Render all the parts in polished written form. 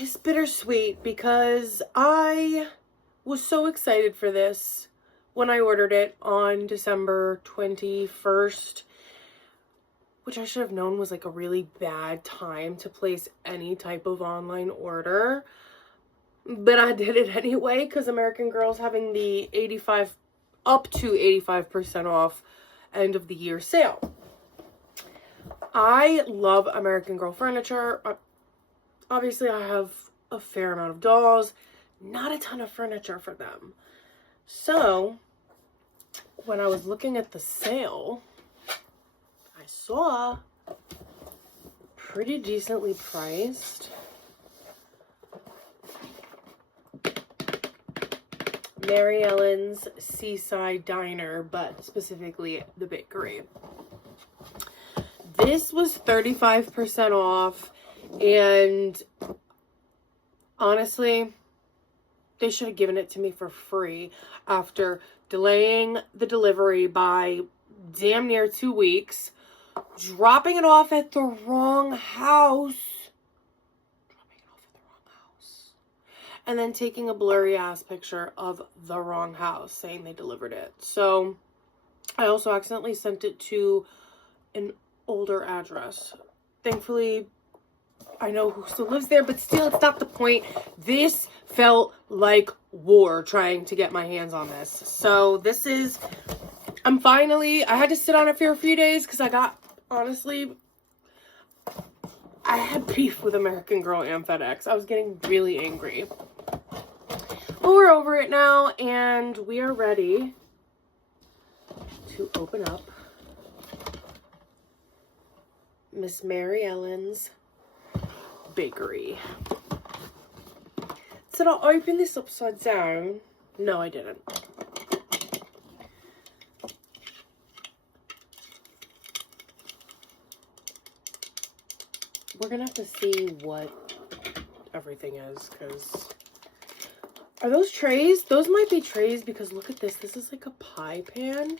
It's bittersweet because I was so excited for this when I ordered it on December 21st, which I should have known was like a really bad time to place any type of online order. But I did it anyway because American Girl's having the up to 85% off end of the year sale. I love American Girl furniture. Obviously, I have a fair amount of dolls, not a ton of furniture for them. So, when I was looking at the sale, I saw pretty decently priced Maryellen's Seaside Diner, but specifically the bakery. This was 35% off, and honestly, they should have given it to me for free after delaying the delivery by damn near 2 weeks, dropping it off at the wrong house, and then taking a blurry ass picture of the wrong house saying they delivered it. So I also accidentally sent it to an older address. Thankfully, I know who still lives there, but still, it's not the point. This felt like war trying to get my hands on this. So this is, I had to sit on it for a few days because honestly, I had beef with American Girl and FedEx. I was getting really angry. But we're over it now, and we are ready to open up Miss Maryellen's bakery. Did I open this upside down? No, I didn't. We're gonna have to see what everything is, because are those trays? Those might be trays, because look at this. This is like a pie pan.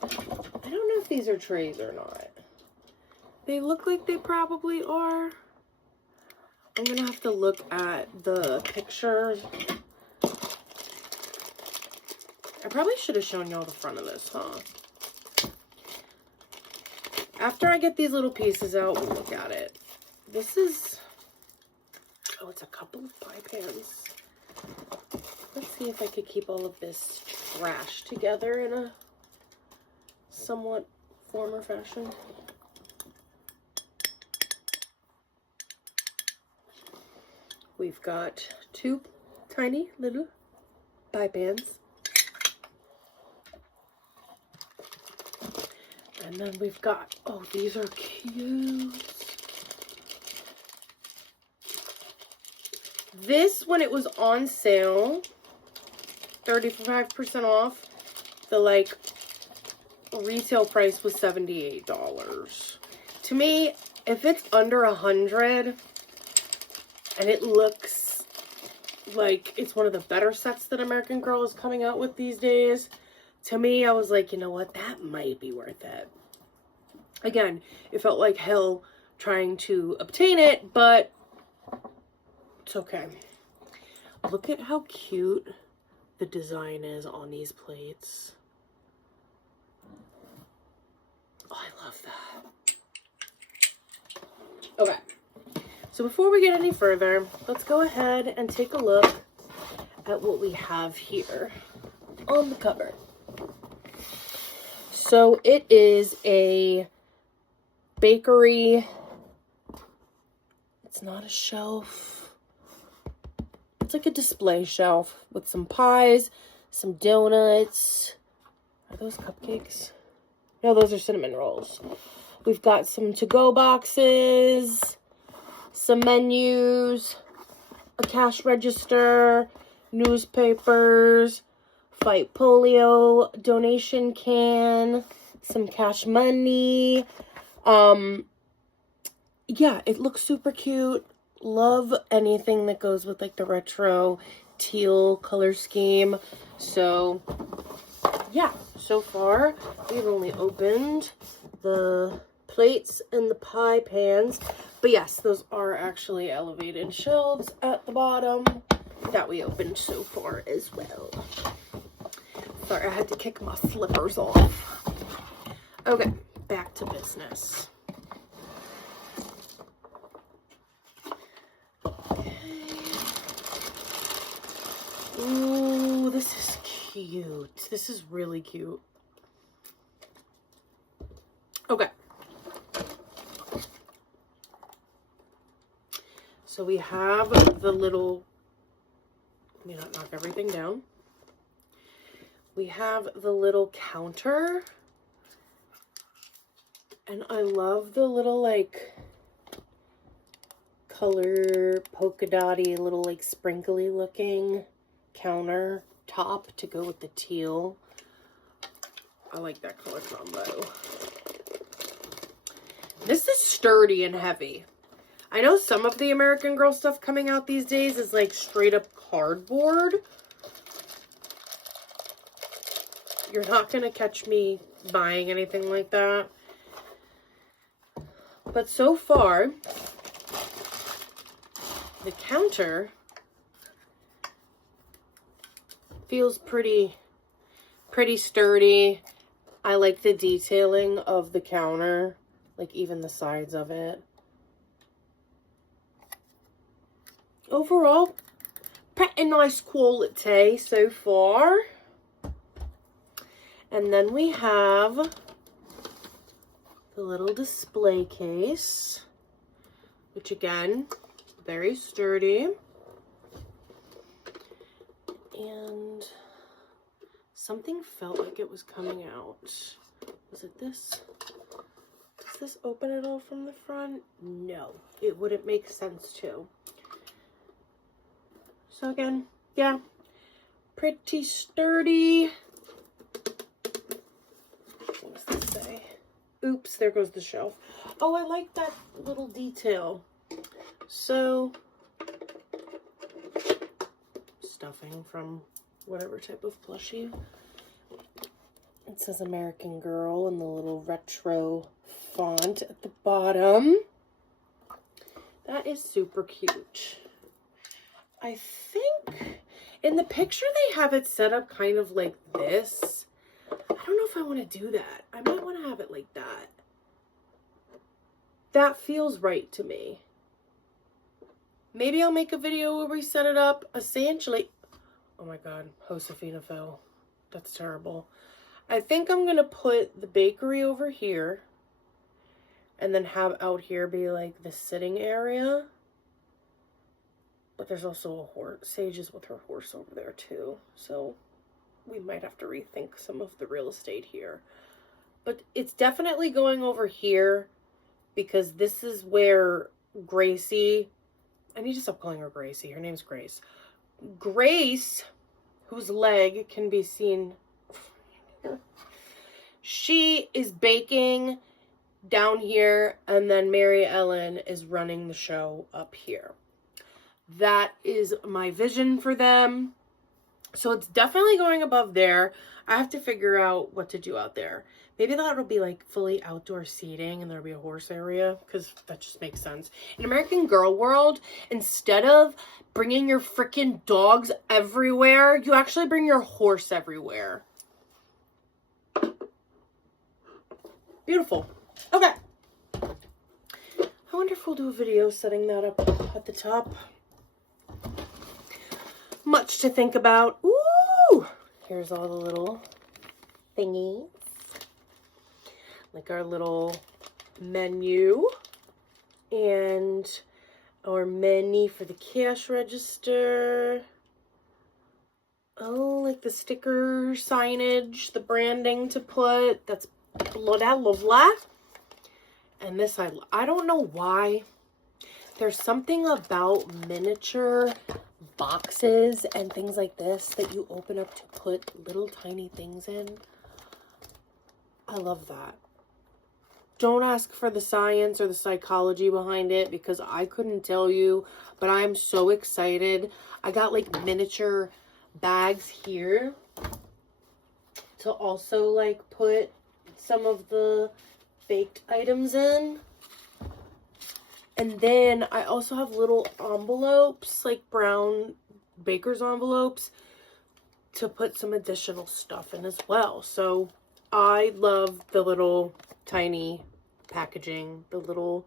I don't know if these are trays or not. They look like they probably are. I'm gonna have to look at the picture. I probably should have shown y'all the front of this, huh? After I get these little pieces out, we'll look at it. This is, oh, it's a couple of pie pans. Let's see if I could keep all of this trash together in a somewhat former fashion. We've got 2 tiny little pie pans. And then we've got, oh, these are cute. This, when it was on sale, 35% off, the like retail price was $78. To me, if it's under $100 and it looks like it's one of the better sets that American Girl is coming out with these days, to me, I was like, you know what, that might be worth it. Again, it felt like hell trying to obtain it, but it's okay. Look at how cute the design is on these plates. Oh, I love that. Okay, so before we get any further, let's go ahead and take a look at what we have here on the cover. So it is a bakery. It's not a shelf. It's like a display shelf with some pies, some donuts. Are those cupcakes? No, those are cinnamon rolls. We've got some to-go boxes, some menus, a cash register, newspapers, fight polio donation can, some cash money. Yeah, it looks super cute. Love anything that goes with like the retro teal color scheme. So yeah, so far we've only opened the plates and the pie pans. But yes, those are actually elevated shelves at the bottom that we opened so far as well. Sorry, I had to kick my slippers off. Okay, back to business. Okay. Ooh, this is cute. This is really cute. Okay. So we have the little, let me not knock everything down. We have the little counter. And I love the little like color polka dotty, little like sprinkly looking counter top to go with the teal. I like that color combo. This is sturdy and heavy. I know some of the American Girl stuff coming out these days is like straight up cardboard. You're not going to catch me buying anything like that. But so far, the counter feels pretty sturdy. I like the detailing of the counter, like even the sides of it. Overall, pretty nice quality so far. And then we have the little display case, which again, very sturdy. And something felt like it was coming out. Was it this? Does this open at all from the front? No, it wouldn't make sense to. So again, yeah, pretty sturdy. What does this say? Oops, there goes the shelf. Oh, I like that little detail. So, stuffing from whatever type of plushie. It says American Girl in the little retro font at the bottom. That is super cute. I think in the picture they have it set up kind of like this. I don't know if I want to do that. I might want to have it like that. That feels right to me. Maybe I'll make a video where we set it up essentially. Oh my God, Josefina fell. That's terrible. I think I'm going to put the bakery over here and then have out here be like the sitting area. But there's also a horse. Sage is with her horse over there too. So we might have to rethink some of the real estate here. But it's definitely going over here because this is where Gracie, I need to stop calling her Gracie. Her name's Grace. Grace, whose leg can be seen, she is baking down here, and then Maryellen is running the show up here. That is my vision for them. So it's definitely going above there. I have to figure out what to do out there. Maybe that'll be like fully outdoor seating and there'll be a horse area because that just makes sense. In American Girl world, instead of bringing your freaking dogs everywhere, you actually bring your horse everywhere. Beautiful. Okay. I wonder if we'll do a video setting that up at the top. Much to think about. Ooh! Here's all the little thingies. Like our little menu. And our menu for the cash register. Oh, like the sticker signage, the branding to put. That's lovely. And this, I don't know why. There's something about miniature boxes and things like this that you open up to put little tiny things in. I love that. Don't ask for the science or the psychology behind it because I couldn't tell you, but I'm so excited. I got like miniature bags here to also like put some of the baked items in. And then I also have little envelopes, like brown baker's envelopes, to put some additional stuff in as well. So I love the little tiny packaging, the little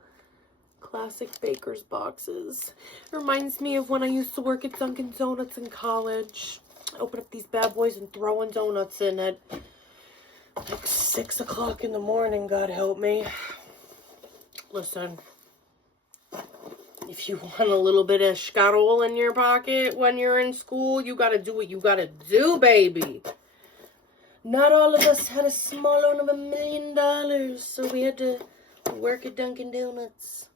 classic baker's boxes. It reminds me of when I used to work at Dunkin' Donuts in college. I open up these bad boys and throwing donuts in at like 6 o'clock in the morning, God help me. Listen, if you want a little bit of scuttle in your pocket when you're in school, you gotta do what you gotta do, baby. Not all of us had a small loan of $1 million, so we had to work at Dunkin' Donuts.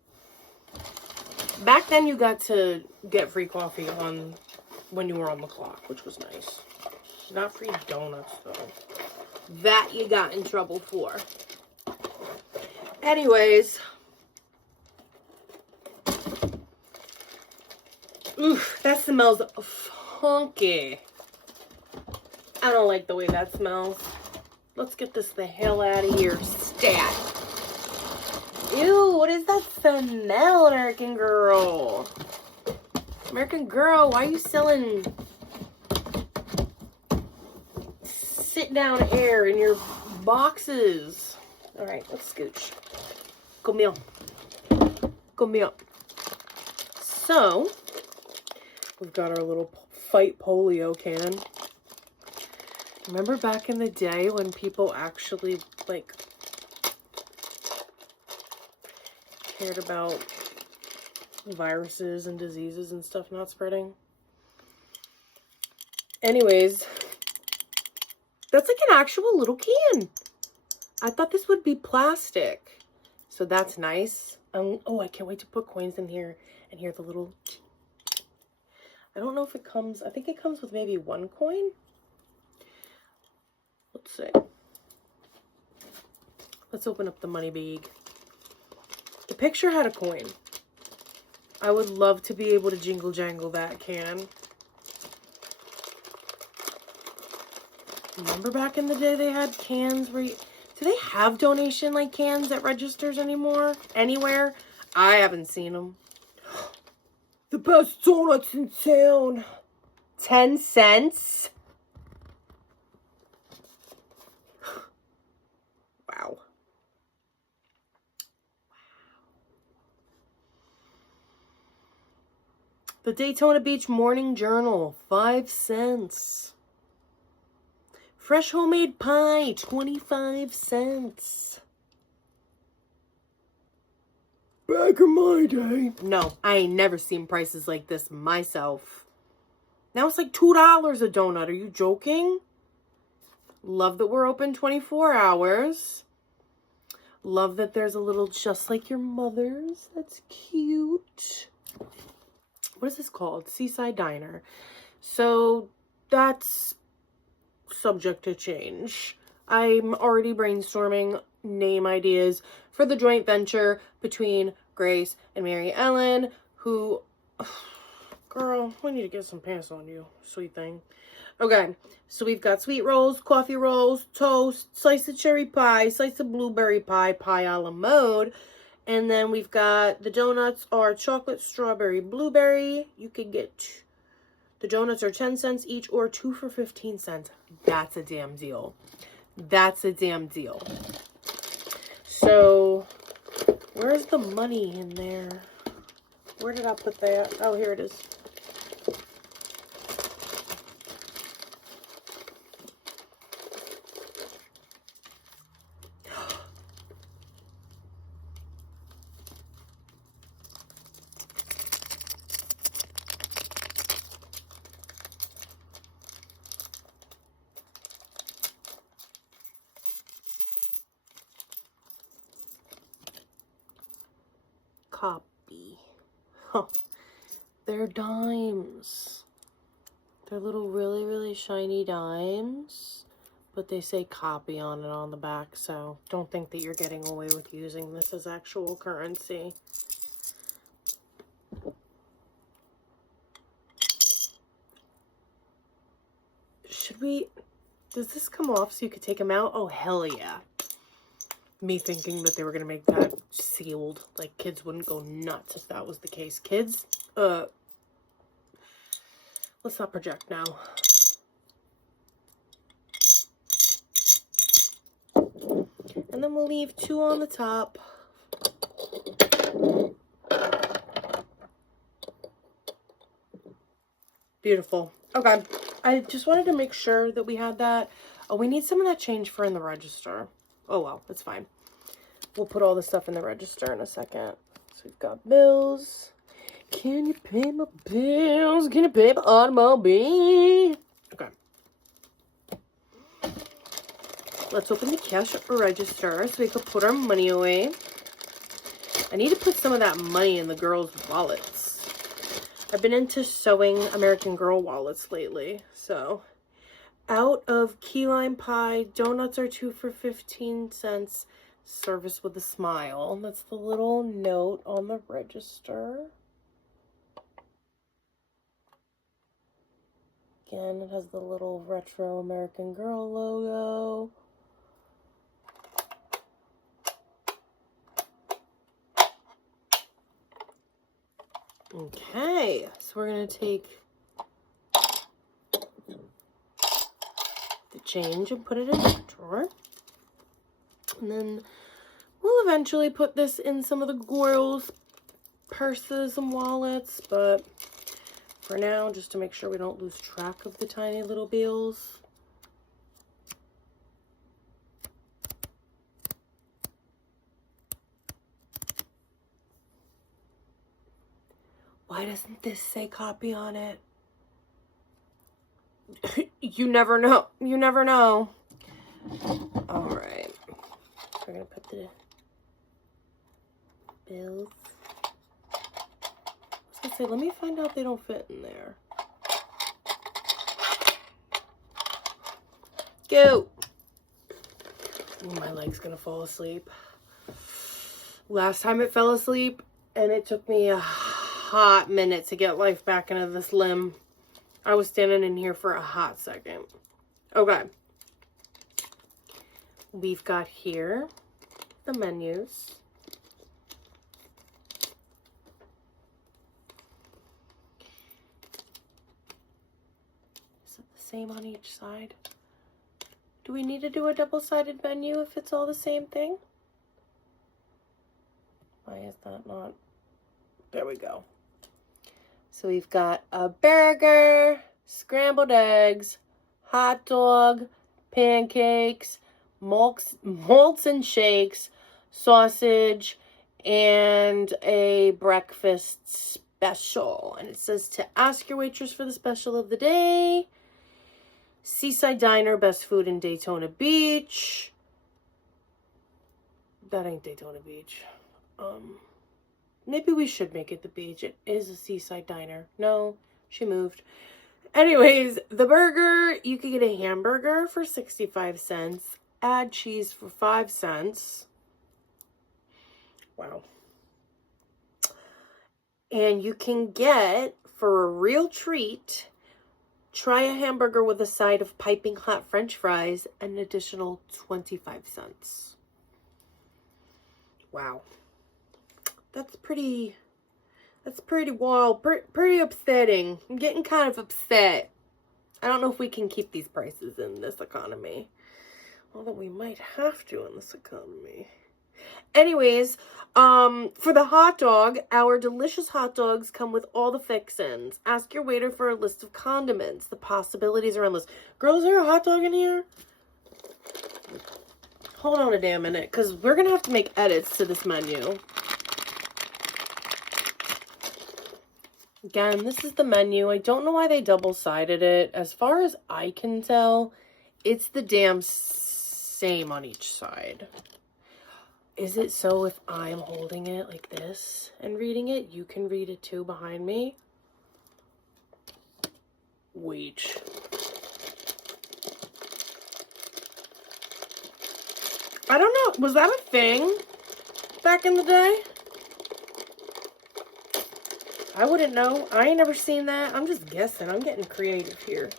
Back then, you got to get free coffee when you were on the clock, which was nice. Not free donuts, though. That you got in trouble for. Anyways. Oof, that smells funky. I don't like the way that smells. Let's get this the hell out of here, stat. Ew, what is that smell, American Girl? American Girl, why are you selling sit-down air in your boxes? All right, let's scooch. Come here. So, we've got our little fight polio can. Remember back in the day when people actually, like, cared about viruses and diseases and stuff not spreading? Anyways, that's like an actual little can. I thought this would be plastic. So that's nice. Oh, I can't wait to put coins in here and hear the little... I don't know if it comes... I think it comes with maybe 1 coin. Let's see. Let's open up the money bag. The picture had a coin. I would love to be able to jingle jangle that can. Remember back in the day they had cans where you... Do they have donation like cans at registers anymore? Anywhere? I haven't seen them. The best donuts in town. 10 cents? Wow. The Daytona Beach Morning Journal, 5 cents. Fresh homemade pie, 25 cents. Back in my day. No, I ain't never seen prices like this myself. Now it's like $2 a donut. Are you joking? Love that we're open 24 hours. Love that there's a little just like your mother's. That's cute. What is this called? Seaside Diner. So that's subject to change. I'm already brainstorming name ideas for the joint venture between Grace and Maryellen, who, girl, we need to get some pants on you, sweet thing. Okay, so we've got sweet rolls, coffee rolls, toast, slice of cherry pie, slice of blueberry pie, pie a la mode, and then we've got the donuts are chocolate, strawberry, blueberry. You could get, the donuts are 10 cents each or 2 for 15 cents. That's a damn deal. That's a damn deal. So, where's the money in there? Where did I put that? Oh, here it is. Copy. Huh. They're dimes. They're little really, really shiny dimes. But they say copy on it on the back. So don't think that you're getting away with using this as actual currency. Should we... Does this come off so you could take them out? Oh, hell yeah. me thinking that they were going to make that sealed. Like, kids wouldn't go nuts if that was the case. Kids, let's not project now. And then we'll leave 2 on the top. Beautiful. Okay. I just wanted to make sure that we had that. Oh, we need some of that change for in the register. Oh, well, it's fine. We'll put all this stuff in the register in a second. So we've got bills. Can you pay my bills? Can you pay my automobile? Okay. Let's open the cash register so we can put our money away. I need to put some of that money in the girls' wallets. I've been into sewing American Girl wallets lately. So, out of key lime pie, donuts are 2 for 15 cents. Service with a smile. That's the little note on the register. Again, it has the little retro American Girl logo. Okay, so we're going to take the change and put it in the drawer. And then we'll eventually put this in some of the girls' purses and wallets, but for now, just to make sure we don't lose track of the tiny little bills. Why doesn't this say copy on it? You never know. You never know. All right. We're going to put the bills. I was going to say, let me find out they don't fit in there. Go. Ooh, my leg's going to fall asleep. Last time it fell asleep, and it took me a hot minute to get life back into this limb. I was standing in here for a hot second. Okay. We've got here the menus. Is it the same on each side? Do we need to do a double-sided menu if it's all the same thing? Why is that not? There we go. So we've got a burger, scrambled eggs, hot dog, pancakes, malts and shakes, sausage, and a breakfast special. And it says to ask your waitress for the special of the day. Seaside Diner, best food in Daytona Beach. That ain't Daytona Beach. Maybe we should make it the beach. It is a Seaside Diner. No, she moved. Anyways, the burger, you could get a hamburger for 65 cents. Add cheese for 5 cents. Wow. And you can get, for a real treat, try a hamburger with a side of piping hot French fries, an additional 25 cents. Wow. That's pretty wild, pretty upsetting. I'm getting kind of upset. I don't know if we can keep these prices in this economy. Although we might have to in this economy. Anyways, for the hot dog, our delicious hot dogs come with all the fixins. Ask your waiter for a list of condiments. The possibilities are endless. Girls, is there a hot dog in here? Hold on a damn minute, because we're going to have to make edits to this menu. Again, this is the menu. I don't know why they double-sided it. As far as I can tell, it's the damn same on each side. Is it so if I'm holding it like this and reading it, you can read it too behind me? Wait. I don't know. Was that a thing back in the day? I wouldn't know. I ain't never seen that. I'm just guessing. I'm getting creative here.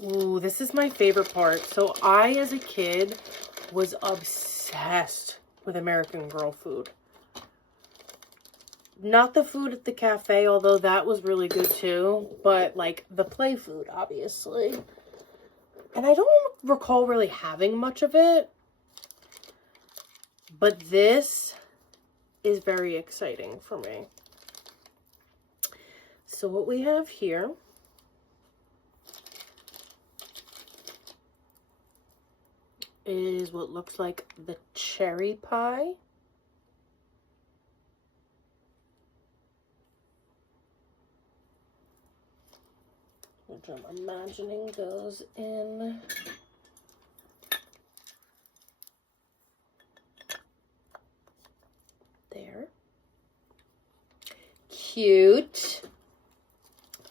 Ooh, this is my favorite part. So I, as a kid, was obsessed with American Girl food. Not the food at the cafe, although that was really good too, but like the play food, obviously. And I don't recall really having much of it, but this is very exciting for me. So what we have here is what looks like the cherry pie. Which I'm imagining goes in there. Cute.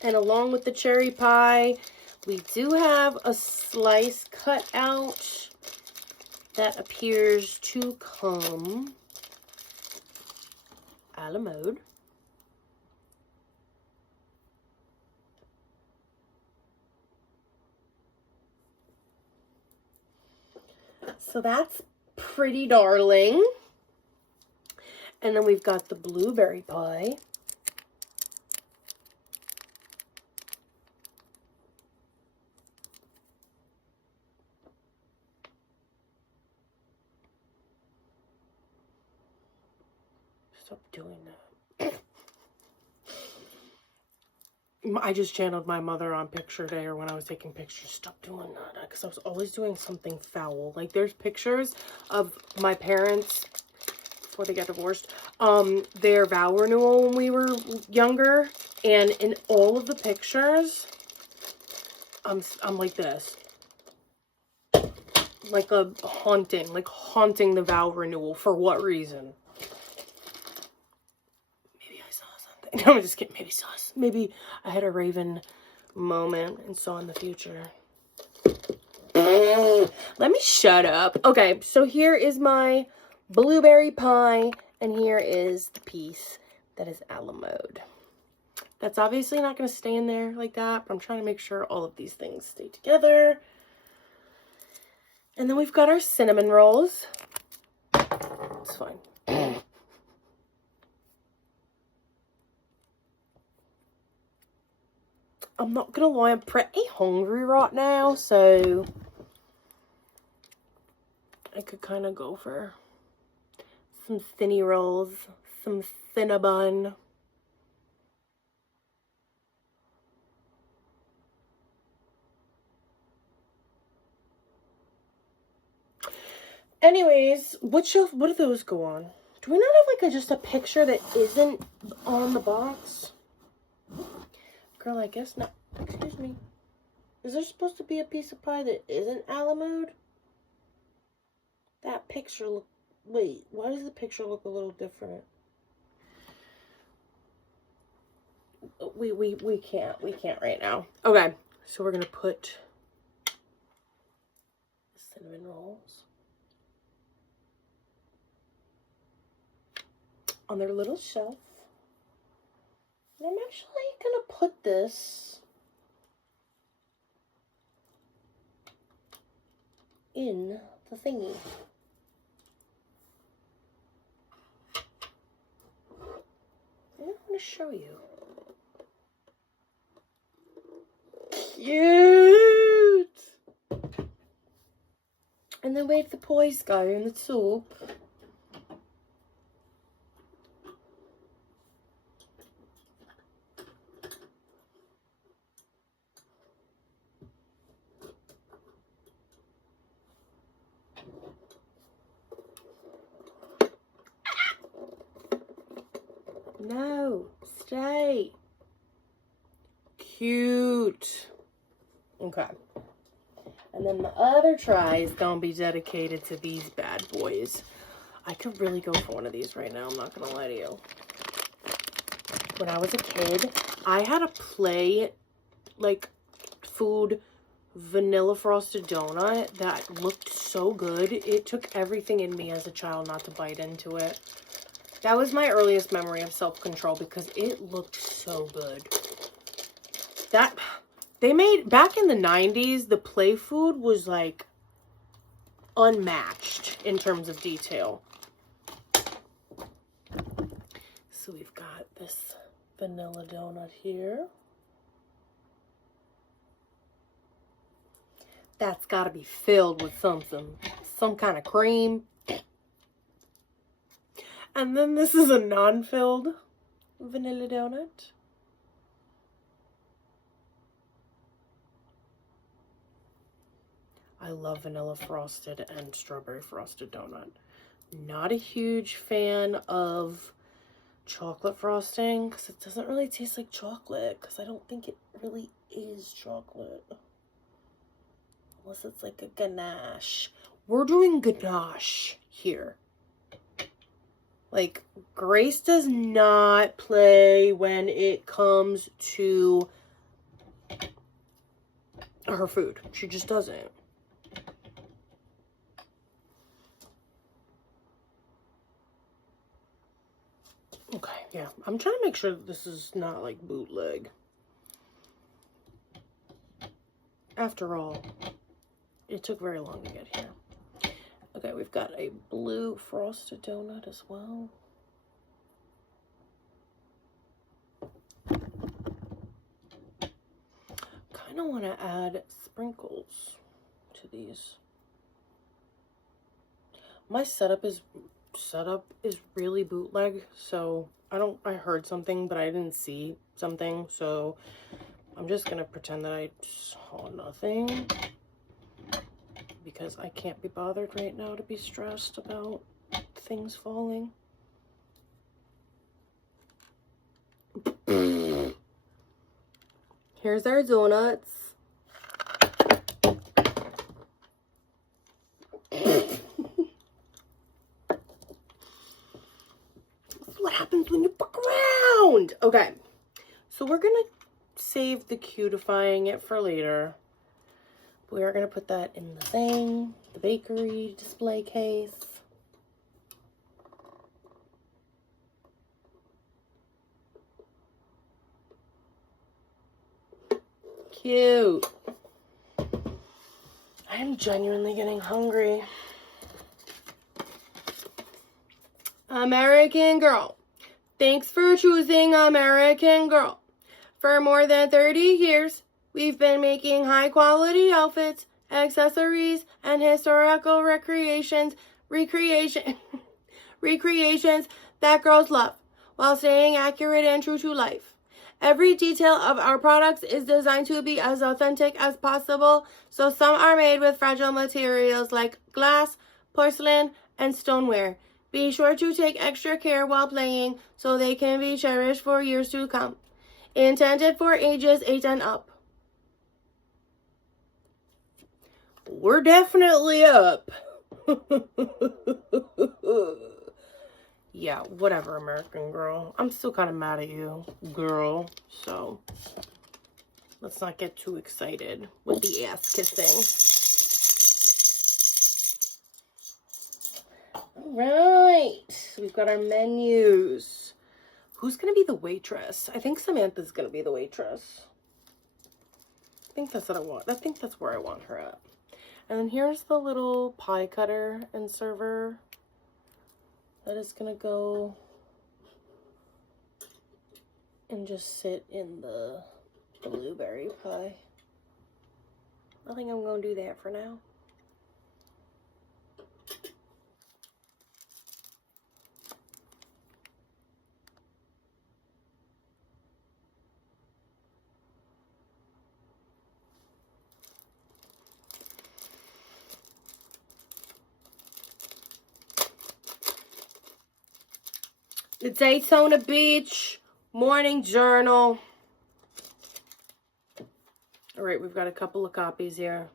And along with the cherry pie, we do have a slice cut out that appears to come a la mode. So that's pretty darling. And then we've got the blueberry pie. Stop doing that. I just channeled my mother on picture day, or when I was taking pictures. Stop doing that, because I was always doing something foul. Like, there's pictures of my parents before they got divorced, their vow renewal when we were younger, and in all of the pictures, I'm like this, like haunting the vow renewal. For what reason? Maybe I saw something. No, I'm just kidding. Maybe I had a Raven moment and saw in the future. Let me shut up. Okay, so here is my blueberry pie, and here is the piece that is a la mode. That's obviously not going to stay in there like that, but I'm trying to make sure all of these things stay together. And then we've got our cinnamon rolls. It's fine. I'm not going to lie, I'm pretty hungry right now, so I could kind of go for some thinny rolls, some Cinnabon. Anyways, what do those go on? Do we not have like just a picture that isn't on the box? Girl, I guess not. Excuse me. Is there supposed to be a piece of pie that isn't a la mode? That picture look... Wait, why does the picture look a little different? We can't right now. Okay, so we're gonna put cinnamon rolls on their little shelf. And I'm actually gonna put this in the thingy. I want to show you. Cute! And then where'd the pies go in the soup? No, stay. Cute. Okay. And then the other tray is gonna be dedicated to these bad boys. I could really go for one of these right now, I'm not gonna lie to you. When I was a kid, I had a play, like, food vanilla frosted donut that looked so good. It took everything in me as a child not to bite into it. That was my earliest memory of self-control because it looked so good. They made, back in the 90s, the play food was like unmatched in terms of detail. So we've got this vanilla donut here. That's got to be filled with some kind of cream. And then this is a non-filled vanilla donut. I love vanilla frosted and strawberry frosted donut. Not a huge fan of chocolate frosting because it doesn't really taste like chocolate, because I don't think it really is chocolate. Unless it's like a ganache. We're doing ganache here. Like, Grace does not play when it comes to her food. She just doesn't. Okay, yeah. I'm trying to make sure that this is not like bootleg. After all, it took very long to get here. Okay, we've got a blue frosted donut as well. Kind of want to add sprinkles to these. My setup is really bootleg, so I heard something, but I didn't see something, so I'm just gonna pretend that I saw nothing, because I can't be bothered right now to be stressed about things falling. Here's our donuts. What happens when you fuck around? Okay, so we're gonna save the cutifying it for later. We are gonna put that in the thing, the bakery display case. Cute. I am genuinely getting hungry. American Girl. Thanks for choosing American Girl. For more than 30 years, we've been making high-quality outfits, accessories, and historical recreations that girls love, while staying accurate and true to life. Every detail of our products is designed to be as authentic as possible, so some are made with fragile materials like glass, porcelain, and stoneware. Be sure to take extra care while playing so they can be cherished for years to come. Intended for ages 8 and up. We're definitely up. Yeah, whatever, American Girl. I'm still kind of mad at you, girl. So, let's not get too excited with the ass kissing. All right. We've got our menus. Who's going to be the waitress? I think Samantha's going to be the waitress. I think that's what I want. I think that's where I want her at. And then here's the little pie cutter and server. That is going to go and just sit in the blueberry pie. I think I'm going to do that for now. The Daytona Beach Morning Journal. All right, we've got a couple of copies here.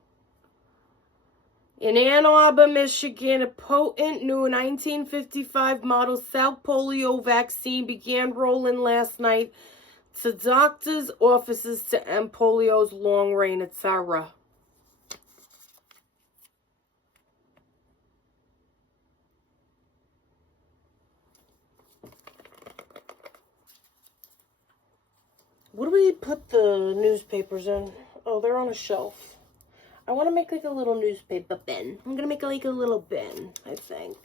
In Ann Arbor, Michigan, a potent new 1955 model Salk polio vaccine began rolling last night to doctors' offices to end polio's long reign of terror. What do we put the newspapers in? Oh, they're on a shelf. I want to make like a little newspaper bin. I'm going to make like a little bin, I think.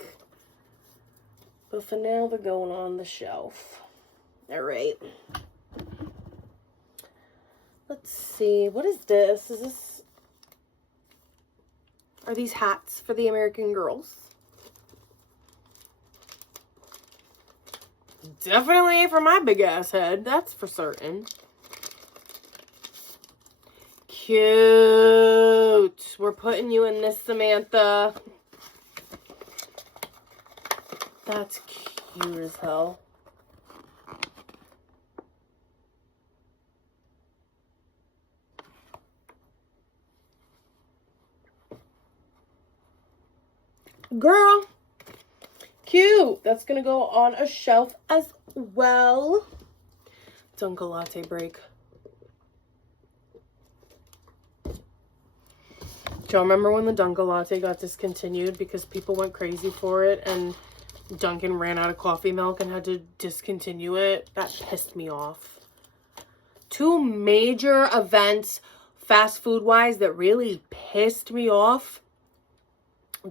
But for now, they're going on the shelf. All right. Let's see. What is this? Is this... Are these hats for the American girls? Definitely for my big ass head. That's for certain. Cute. We're putting you in this, Samantha. That's cute as hell. Girl. Cute. That's going to go on a shelf as well. Dunkin' latte break. Do y'all remember when the Dunkin' latte got discontinued because people went crazy for it and Dunkin' ran out of coffee milk and had to discontinue it? That pissed me off. Two major events fast food wise that really pissed me off.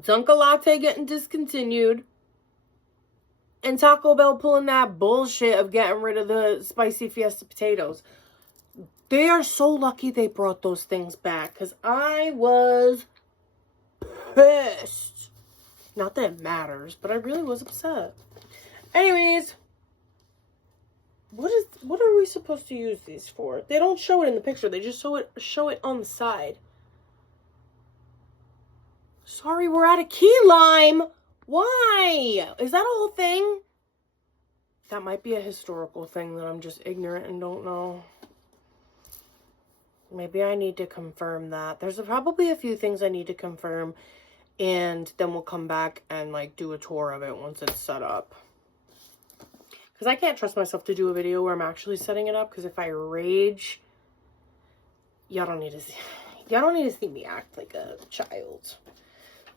Dunkin' latte getting discontinued and Taco Bell pulling that bullshit of getting rid of the spicy Fiesta potatoes. They are so lucky they brought those things back because I was pissed. Not that it matters, but I really was upset. Anyways, what are we supposed to use these for? They don't show it in the picture. They just show it on the side. Sorry, we're out of key lime. Why? Is that a whole thing? That might be a historical thing that I'm just ignorant and don't know. Maybe I need to confirm that. There's probably a few things I need to confirm. And then we'll come back and like do a tour of it once it's set up. Because I can't trust myself to do a video where I'm actually setting it up. Because if I rage, y'all don't need to see me act like a child.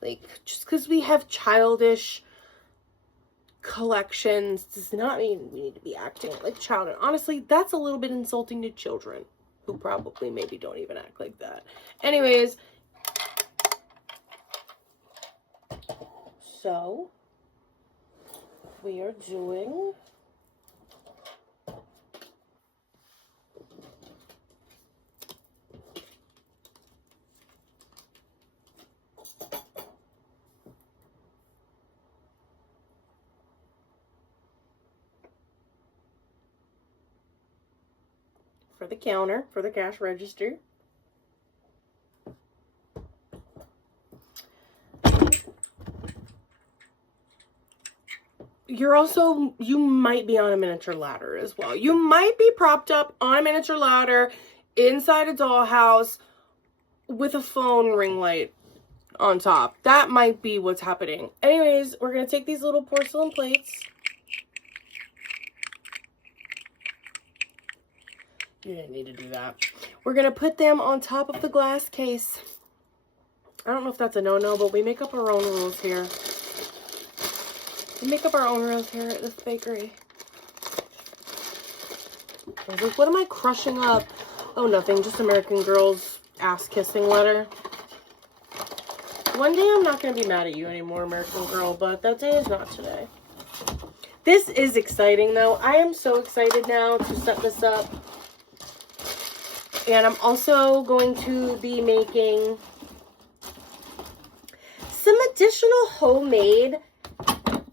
Like, just because we have childish collections does not mean we need to be acting like a child. And honestly, that's a little bit insulting to children who probably maybe don't even act like that. Anyways, so we are doing for the counter, for the cash register. You might be on a miniature ladder as well. You might be propped up on a miniature ladder inside a dollhouse with a phone ring light on top. That might be what's happening. Anyways, we're going to take these little porcelain plates. You didn't need to do that. We're going to put them on top of the glass case. I don't know if that's a no-no, but we make up our own rules here. We make up our own rules here at this bakery. I was like, what am I crushing up? Oh, nothing. Just American Girl's ass-kissing letter. One day I'm not going to be mad at you anymore, American Girl, but that day is not today. This is exciting, though. I am so excited now to set this up. And I'm also going to be making some additional homemade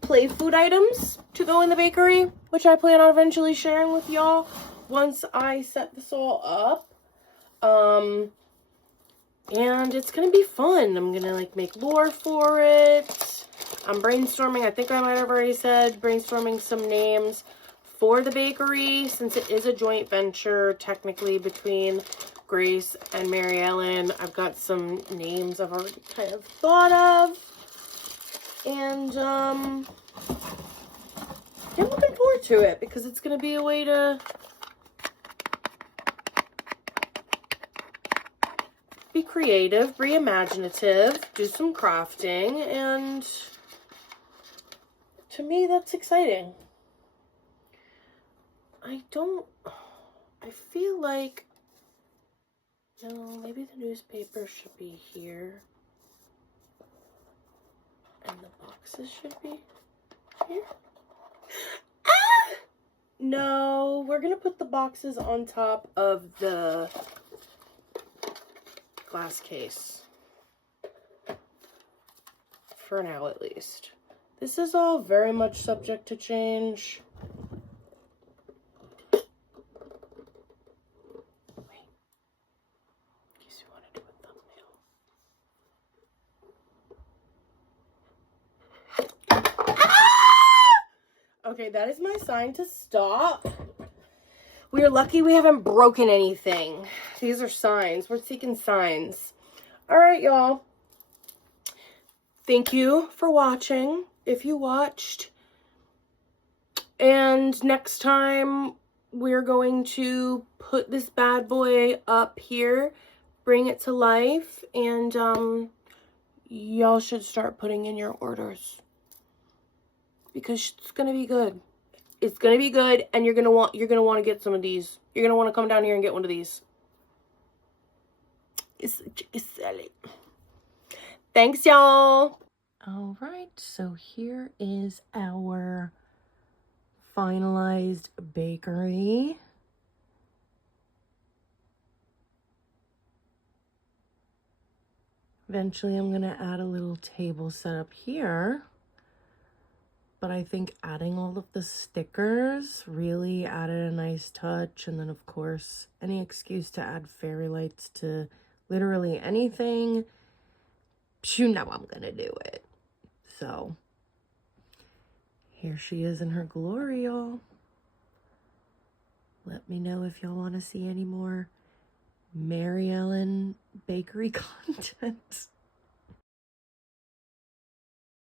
play food items to go in the bakery, which I plan on eventually sharing with y'all once I set this all up. And it's gonna be fun. I'm gonna like make lore for it. I'm brainstorming, I think I might have already said, brainstorming some names for the bakery, since it is a joint venture technically between Grace and Maryellen. I've got some names I've already kind of thought of. And I'm looking forward to it because it's going to be a way to be creative, be imaginative, do some crafting, and to me that's exciting. I feel like No, maybe the newspaper should be here. And the boxes should be here. Ah! No, we're gonna put the boxes on top of the glass case. For now, at least. This is all very much subject to change. Wait. In case you want to do a thumbnail. Ah! Okay, that is my sign to stop. We are lucky we haven't broken anything. These are signs. We're taking signs. All right, y'all. Thank you for watching, if you watched. And next time, we're going to put this bad boy up here, bring it to life, and y'all should start putting in your orders. Because it's gonna be good. It's gonna be good, and you're gonna want to get some of these. You're gonna want to come down here and get one of these. It's sell it. Thanks, y'all. All right, so here is our finalized bakery. Eventually, I'm gonna add a little table set up here. But I think adding all of the stickers really added a nice touch. And then, of course, any excuse to add fairy lights to literally anything, you know I'm gonna do it. So, here she is in her glory, y'all. Let me know if y'all want to see any more Maryellen bakery content.